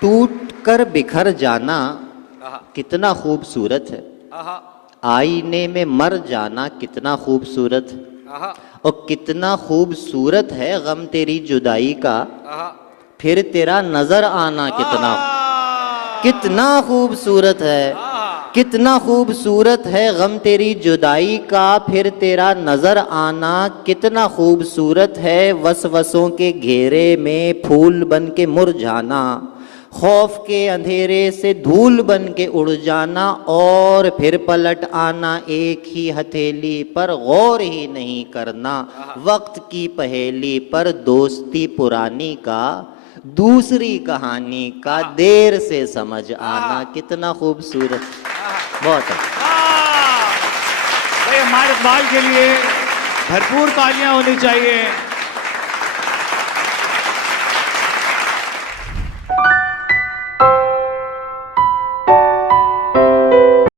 टूट कर बिखर जाना कितना खूबसूरत है, आईने में मर जाना कितना खूबसूरत है, और कितना खूबसूरत है गम तेरी जुदाई का, फिर तेरा नजर आना कितना खूबसूरत है, कितना खूबसूरत है गम तेरी जुदाई का, फिर तेरा नजर आना कितना खूबसूरत है। वसवसों के घेरे में फूल बन के मुरझाना, खौफ के अंधेरे से धूल बन के उड़ जाना, और फिर पलट आना एक ही हथेली पर, गौर ही नहीं करना वक्त की पहेली पर, दोस्ती पुरानी का दूसरी कहानी का देर से समझ आना कितना खूबसूरत। बहुत अच्छा भाई, हमारे इकबाल के लिए भरपूर तालियां होनी चाहिए।